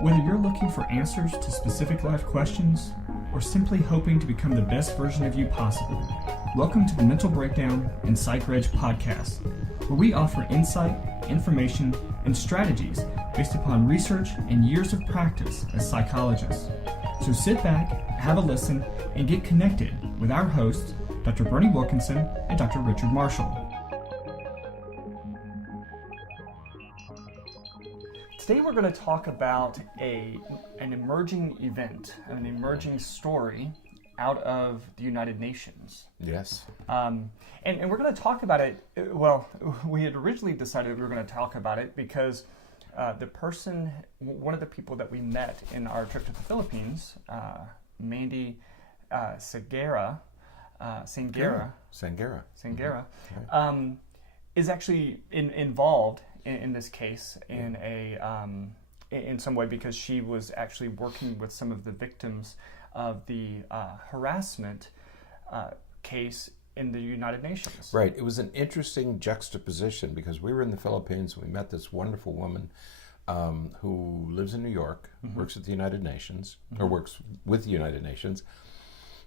Whether you're looking for answers to specific life questions or simply hoping to become the best version of you possible, welcome to the Mental Breakdown and Psychreg podcast, where we offer insight, information, and strategies based upon research and years of practice as psychologists. So sit back, have a listen, and get connected with our hosts, Dr. Berney and Dr. Richard Marshall. Today we're going to talk about an emerging event, an emerging story out of the United Nations. Yes. And we're going to talk about it, well, we had originally decided we were going to talk about it because one of the people that we met in our trip to the Philippines, Mandy Sangera, is actually involved in this case in some way because she was actually working with some of the victims of the harassment case in the United Nations. Right. It was an interesting juxtaposition because we were in the Philippines and we met this wonderful woman who lives in New York, works at the United Nations, or works with the United Nations,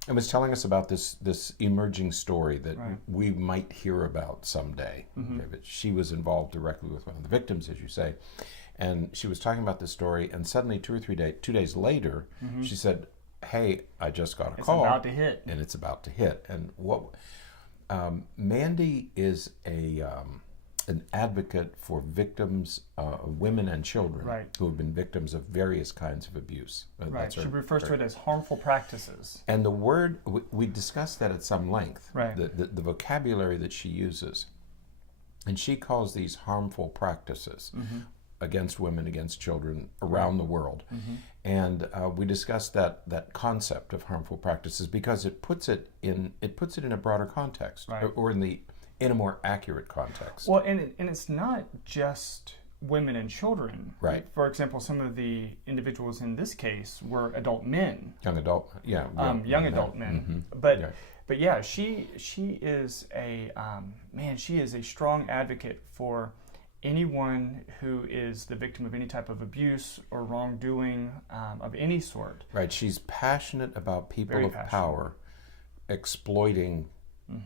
and was telling us about this emerging story that we might hear about someday. Okay, but she was involved directly with one of the victims, as you say, and she was talking about this story, and suddenly 2 days later, she said, "Hey, I just got a call. It's about to hit." And it's about to hit. And what Mandy is an advocate for victims, women and children who have been victims of various kinds of abuse. She refers to it as harmful practices. And the word, we discussed that at some length, right. the vocabulary that she uses. And she calls these harmful practices against women, against children around the world. And we discussed that concept of harmful practices because it puts it in a broader context, or in a more accurate context. Well, and it's not just women and children. Right. For example, some of the individuals in this case were adult men. Young adult men. But yeah, she is she is a strong advocate for anyone who is the victim of any type of abuse or wrongdoing of any sort. Right. She's passionate about people of power exploiting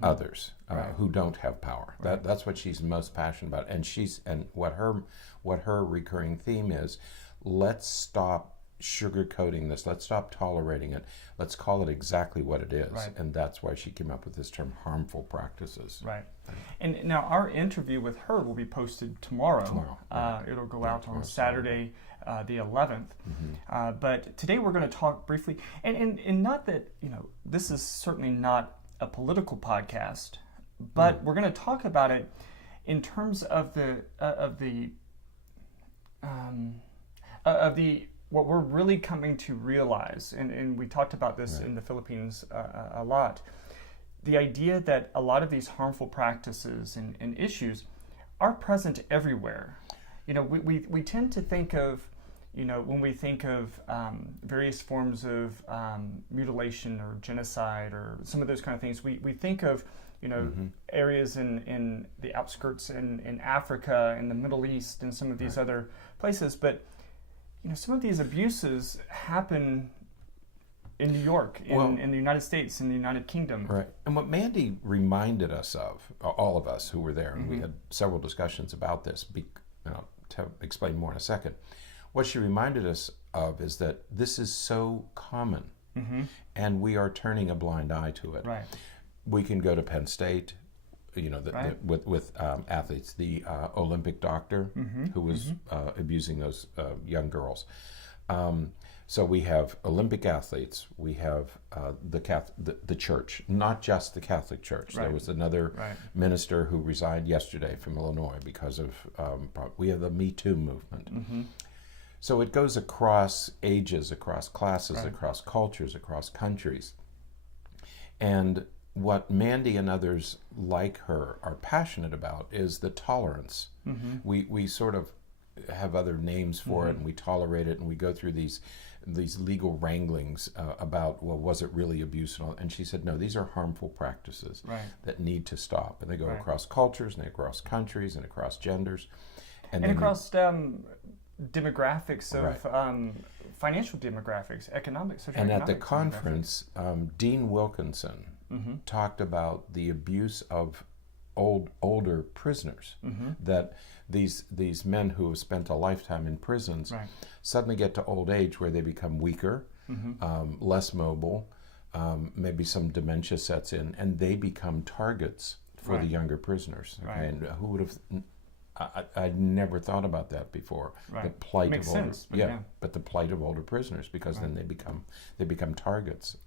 others who don't have power. That's what she's most passionate about. And what her recurring theme is, let's stop sugarcoating this. Let's stop tolerating it. Let's call it exactly what it is. Right. And that's why she came up with this term, harmful practices. Right. And now our interview with her will be posted tomorrow. It'll go out on Saturday, the 11th. But today we're going to talk briefly, and not that, this is certainly not a political podcast, but we're going to talk about it in terms of what we're really coming to realize, and we talked about this in the Philippines a lot, the idea that a lot of these harmful practices and issues are present everywhere. We tend to think of, when we think of various forms of mutilation or genocide or some of those kind of things, we think of, areas in the outskirts in Africa, in the Middle East, and some of these other places. But, some of these abuses happen in New York, in the United States, in the United Kingdom. Right. And what Mandy reminded us of, all of us who were there, and we had several discussions about this, to explain more in a second, what she reminded us of is that this is so common, and we are turning a blind eye to it. Right. We can go to Penn State, with athletes, the Olympic doctor who was abusing those young girls. So we have Olympic athletes. We have the church, not just the Catholic Church. There was another minister who resigned yesterday from Illinois because of. We have the Me Too movement. So it goes across ages, across classes, across cultures, across countries. And what Mandy and others like her are passionate about is the tolerance. We sort of have other names for it, and we tolerate it, and we go through these legal wranglings about, well, was it really abuse and all? And she said, no, these are harmful practices that need to stop. And they go across cultures, and they across countries, and across genders. And across demographics of financial demographics, economic, social. And at the conference, Dean Wilkinson talked about the abuse of older prisoners, that these men who have spent a lifetime in prisons suddenly get to old age where they become weaker, less mobile, maybe some dementia sets in, and they become targets for the younger prisoners. Okay? And who would have? I'd never thought about that before. The plight Makes of older, sense, but but the plight of older prisoners, because then they become targets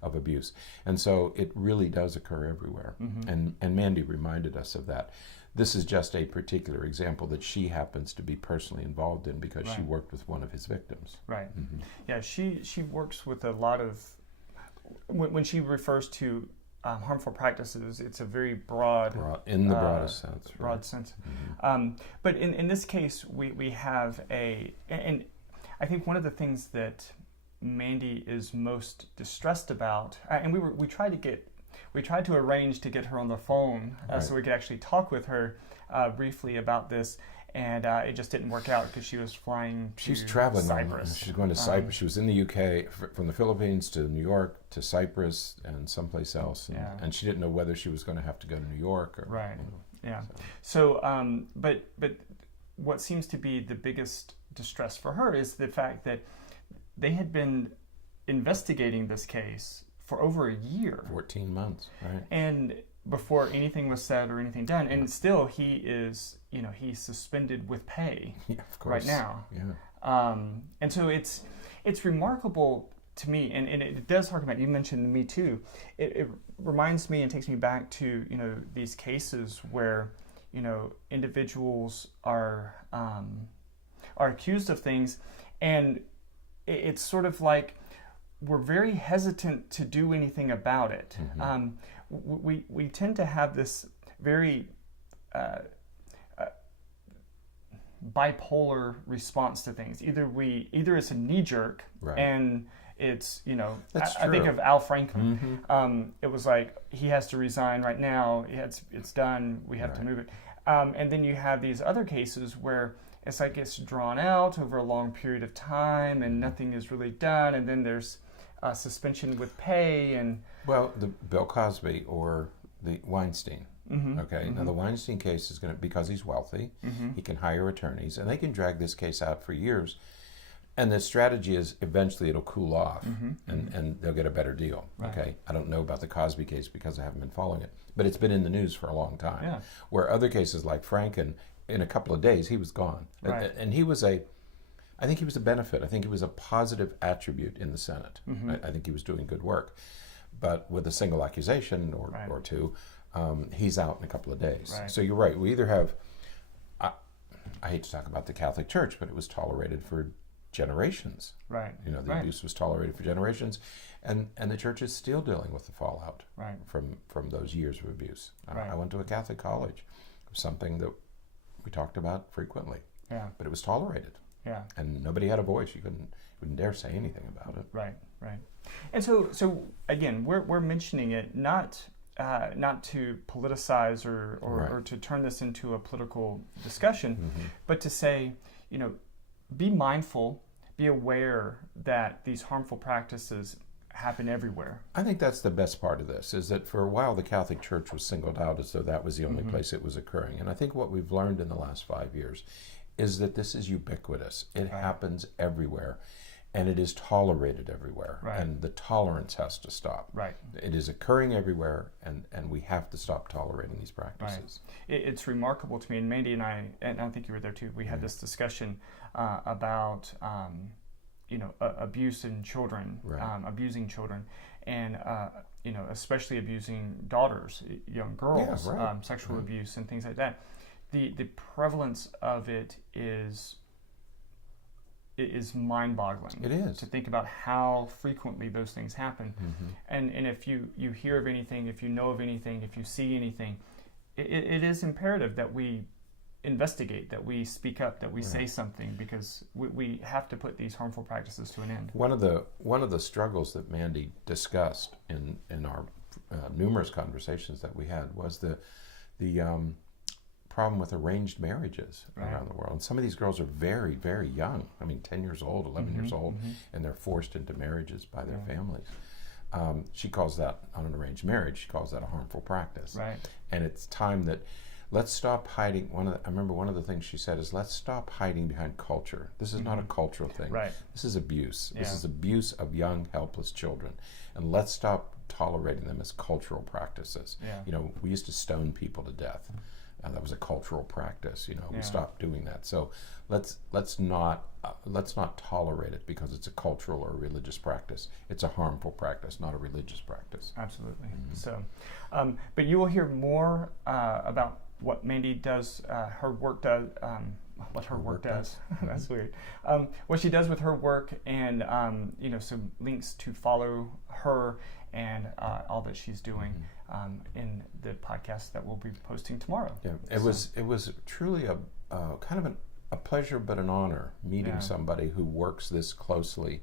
of abuse, and so it really does occur everywhere. And Mandy reminded us of that. This is just a particular example that she happens to be personally involved in because she worked with one of his victims. Yeah, she works with a lot of. When she refers to harmful practices, it's a very broad in the broadest sense. Broad sense. But in this case, we have and I think one of the things that Mandy is most distressed about, and we tried to arrange to get her on the phone so we could actually talk with her briefly about this. And it just didn't work out because she was flying to She's traveling. Cyprus. She's going to Cyprus. She was in the UK, from the Philippines to New York to Cyprus and someplace else. And she didn't know whether she was going to have to go to New York. Or, So, but what seems to be the biggest distress for her is the fact that they had been investigating this case for over a year. 14 months, right. And before anything was said or anything done, and still he's suspended with pay right now. And so it's remarkable to me, and it does harken back. You mentioned Me Too. It reminds me and takes me back to these cases where individuals are accused of things, and it's sort of like we're very hesitant to do anything about it. We tend to have this very bipolar response to things. Either it's a knee jerk, and it's I think of Al Franken. It was like he has to resign right now. It's done. We have to move it. And then you have these other cases where it's like it's drawn out over a long period of time, and nothing is really done. And then there's suspension with pay and the Bill Cosby or the Weinstein. Now the Weinstein case is going to, because he's wealthy, he can hire attorneys and they can drag this case out for years, and the strategy is eventually it'll cool off and they'll get a better deal. I don't know about the Cosby case because I haven't been following it, but it's been in the news for a long time, where other cases like Franken, in a couple of days he was gone. And he was I think he was a benefit. I think he was a positive attribute in the Senate. I think he was doing good work. But with a single accusation or two, he's out in a couple of days. So you're right. We either have, I hate to talk about the Catholic Church, but it was tolerated for generations. The abuse was tolerated for generations. And the church is still dealing with the fallout from those years of abuse. I went to a Catholic college. It was something that we talked about frequently. But it was tolerated. And nobody had a voice. You wouldn't dare say anything about it. Right. And so again, we're mentioning it not to politicize or to turn this into a political discussion, but to say, be mindful, be aware that these harmful practices happen everywhere. I think that's the best part of this, is that for a while the Catholic Church was singled out as though that was the only place it was occurring. And I think what we've learned in the last 5 years is that this is ubiquitous. It happens everywhere, and it is tolerated everywhere, and the tolerance has to stop. It is occurring everywhere, and we have to stop tolerating these practices. It's remarkable to me, and Mandy and I think you were there too, we had this discussion about abuse in children, abusing children, and especially abusing daughters, young girls, sexual abuse and things like that. The prevalence of it is mind-boggling. It is. To think about how frequently those things happen. And if you hear of anything, if you know of anything, if you see anything, it is imperative that we investigate, that we speak up, that we say something, because we have to put these harmful practices to an end. One of the struggles that Mandy discussed in our numerous conversations that we had was the problem with arranged marriages around the world. And some of these girls are very, very young. I mean, 10 years old, 11 years old, and they're forced into marriages by their families. She calls that not an arranged marriage. She calls that a harmful practice. Right. And it's time that let's stop hiding. I remember one of the things she said is, let's stop hiding behind culture. This is not a cultural thing. Right. This is abuse. Yeah. This is abuse of young, helpless children. And let's stop tolerating them as cultural practices. Yeah. You know, we used to stone people to death. That was a cultural practice. You know, we stopped doing that. So let's not tolerate it because it's a cultural or a religious practice. It's a harmful practice, not a religious practice. Absolutely. So, but you will hear more about what Mandy does, her work does, what her work does. That's weird. What she does with her work, and you know, some links to follow her and all that she's doing in the podcast that we'll be posting tomorrow. Yeah, it was truly a kind of a pleasure, but an honor meeting somebody who works this closely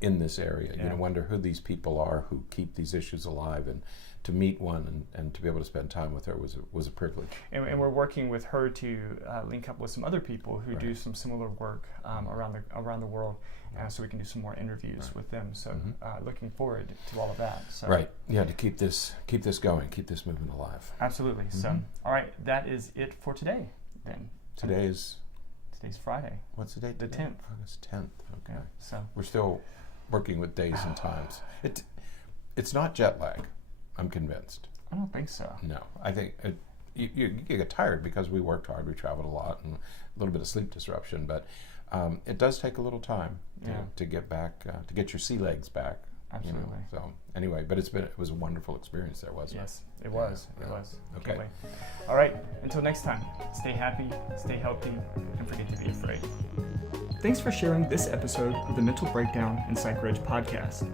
in this area. You know, wonder who these people are who keep these issues alive, and to meet one and to be able to spend time with her was a privilege. And we're working with her to link up with some other people who do some similar work around the world, so we can do some more interviews with them. So looking forward to all of that. So. Right. Yeah. To keep this going, keep this movement alive. Absolutely. So, all right, that is it for today. Then today's Friday. What's the date? The 10th. August 10th. Okay. Yeah, so we're still working with days and times. It's not jet lag. I'm convinced. I don't think so. No, I think you get tired because we worked hard, we traveled a lot, and a little bit of sleep disruption. But it does take a little time to get back, to get your sea legs back. Absolutely. You know? So anyway, but it was a wonderful experience there, wasn't it? Yes, it was. It was. Okay. Can't wait. All right. Until next time, stay happy, stay healthy, and forget to be afraid. Thanks for sharing this episode of the Mental Breakdown and Psychreg podcast.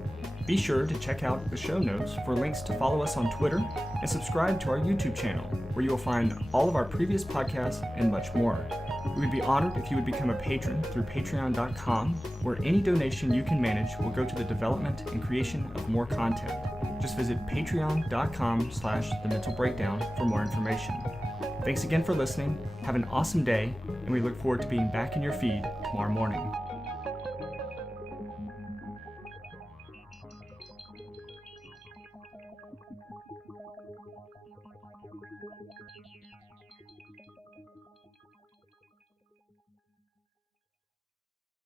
Be sure to check out the show notes for links to follow us on Twitter and subscribe to our YouTube channel, where you will find all of our previous podcasts and much more. We would be honored if you would become a patron through patreon.com, where any donation you can manage will go to the development and creation of more content. Just visit patreon.com/thementalbreakdown for more information. Thanks again for listening. Have an awesome day, and we look forward to being back in your feed tomorrow morning.